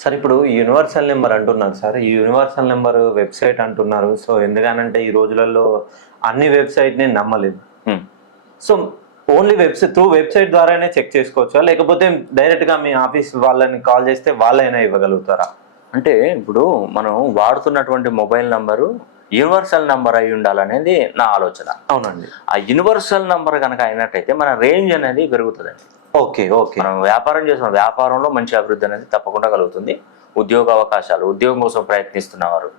Sir ఇప్పుడు universal number అంటున్నారు sir. ఈ యూనివర్సల్ నెంబర్ వెబ్సైట్ అంటున్నారు. సో ఎందుకనంటే ఈ రోజులలో అన్ని వెబ్సైట్ని నమ్మలేదు. సో ఓన్లీ వెబ్సైట్ ద్వారానే చెక్ చేసుకోవచ్చా, లేకపోతే డైరెక్ట్గా మీ ఆఫీస్ వాళ్ళని కాల్ చేస్తే వాళ్ళైనా ఇవ్వగలుగుతారా? అంటే ఇప్పుడు మనం వాడుతున్నటువంటి మొబైల్ నంబరు యూనివర్సల్ నంబర్ అయి ఉండాలనేది నా ఆలోచన. అవునండి. ఆ యూనివర్సల్ నంబర్ కనుక అయినట్టయితే మన రేంజ్ అనేది పెరుగుతుందండి. Okay okay. మనం వ్యాపారం చేస్తున్న వ్యాపారంలో మంచి అభివృద్ధి అనేది తప్పకుండా కలుగుతుంది. ఉద్యోగ అవకాశాలు, ఉద్యోగం కోసం ప్రయత్నిస్తున్నవారు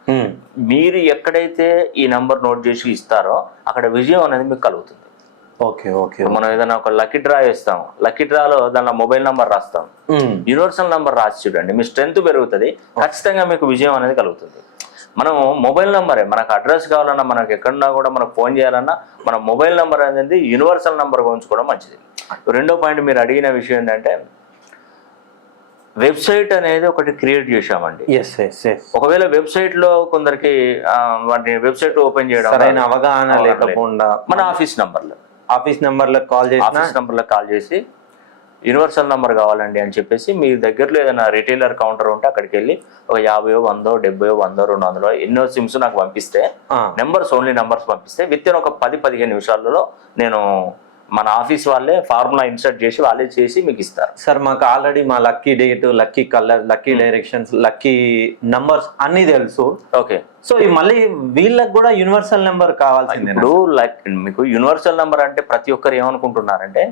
మీరు ఎక్కడైతే ఈ నంబర్ నోట్ చేసి ఇస్తారో అక్కడ విజయం అనేది మీకు కలుగుతుంది. Okay okay. మనం ఏదైనా ఒక లక్కీ డ్రా వేస్తాం, లక్కీ డ్రాలో దానిలో మొబైల్ నంబర్ రాస్తాం, యూనివర్సల్ నంబర్ రాసి చూడండి, మీ స్ట్రెంత్ పెరుగుతుంది, ఖచ్చితంగా మీకు విజయం అనేది కలుగుతుంది. మనం మొబైల్ నంబరే, మనకు అడ్రస్ కావాలన్నా, మనకు ఎక్కడున్నా కూడా మనకు ఫోన్ చేయాలన్నా మన మొబైల్ నంబర్ అనేది యూనివర్సల్ నంబర్ ఉంచుకోవడం మంచిది. రెండో పాయింట్ మీరు అడిగిన విషయం ఏంటంటే వెబ్సైట్ అనేది ఒకటి క్రియేట్ చేశామండి. ఒకవేళ వెబ్సైట్ లో కొందరికి వాటిని వెబ్సైట్ ఓపెన్ చేయడం సరైన అవగాహన లేకపోకుండా మన ఆఫీస్ నంబర్లకు కాల్ చేసి యూనివర్సల్ నంబర్ కావాలండి అని చెప్పేసి మీ దగ్గరలో ఏదైనా రిటైలర్ కౌంటర్ ఉంటే అక్కడికి వెళ్ళి ఒక 50, 100, 70, 100, 200 ఎన్నో సిమ్స్ నాకు పంపిస్తే, ఓన్లీ నెంబర్స్ పంపిస్తే విత్ ఇన్ ఒక 10-15 నిమిషాలలో నేను మన ఆఫీస్ వాళ్ళే ఫార్ములా ఇన్సర్ట్ చేసి వాళ్ళే చేసి మీకు ఇస్తారు. సార్ మాకు ఆల్రెడీ మా lucky date, lucky colour, lucky directions, lucky numbers అన్ని తెలుసు. ఓకే. సో మళ్ళీ వీళ్ళకి కూడా యూనివర్సల్ నెంబర్ కావాల్సింది. ఇప్పుడు మీకు యూనివర్సల్ నెంబర్ అంటే ప్రతి ఒక్కరు ఏమనుకుంటున్నారంటే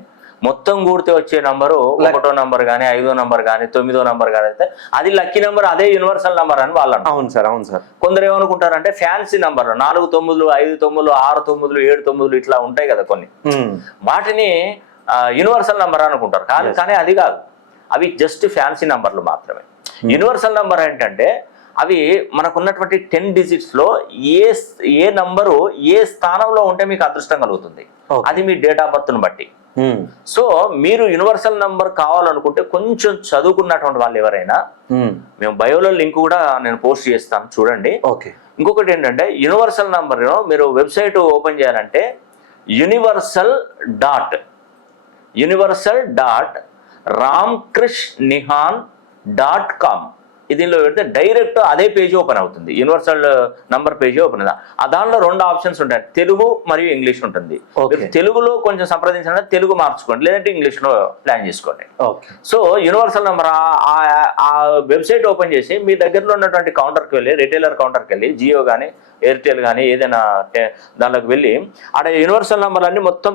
మొత్తం కూడితే వచ్చే నంబరు 1వ నంబర్ కానీ 5వ నంబర్ కానీ 9వ నంబర్ కానీ అయితే అది లక్కీ నెంబర్, అదే యూనివర్సల్ నెంబర్ అని వాళ్ళు. అవును సార్, అవును సార్. కొందరు ఏమనుకుంటారంటే ఫ్యాన్సీ నంబర్ 4 9, 5 9, 6 9, 7 9 ఇట్లా ఉంటాయి కదా కొన్ని, వాటిని యూనివర్సల్ నంబర్ అనుకుంటారు. కానీ అది కాదు, అవి జస్ట్ ఫ్యాన్సీ నంబర్లు మాత్రమే. యూనివర్సల్ నంబర్ ఏంటంటే అవి మనకున్నటువంటి 10 digits లో ఏ నంబరు ఏ స్థానంలో ఉంటే మీకు అదృష్టం కలుగుతుంది, అది మీ డేట్ ఆఫ్ బర్త్ ను బట్టి. సో మీరు యూనివర్సల్ నంబర్ కావాలనుకుంటే కొంచెం చదువుకున్నటువంటి వాళ్ళు ఎవరైనా, మేము బయోలో లింక్ కూడా నేను పోస్ట్ చేస్తాను చూడండి. ఇంకొకటి ఏంటంటే యూనివర్సల్ నంబర్ మీరు వెబ్సైట్ ఓపెన్ చేయాలంటే universal.ramkrishnihan.com దీనిలో పెడితే డైరెక్ట్ అదే పేజీ ఓపెన్ అవుతుంది, యూనివర్సల్ నంబర్ పేజీ ఓపెన్ అవుతుంది. దానిలో 2 ఆప్షన్స్ ఉంటాయి, తెలుగు మరియు ఇంగ్లీష్ ఉంటుంది. తెలుగులో కొంచెం సంప్రదించాలంటే తెలుగు మార్చుకోండి, లేదంటే ఇంగ్లీష్ లో ప్లాన్ చేసుకోండి. సో యూనివర్సల్ నంబర్ ఆ వెబ్సైట్ ఓపెన్ చేసి మీ దగ్గరలో ఉన్నటువంటి కౌంటర్కి వెళ్ళి, రిటైలర్ కౌంటర్కి వెళ్ళి, జియో కానీ ఎయిర్టెల్ కానీ ఏదైనా దానిలోకి వెళ్ళి ఆడ యూనివర్సల్ నంబర్ అన్ని మొత్తం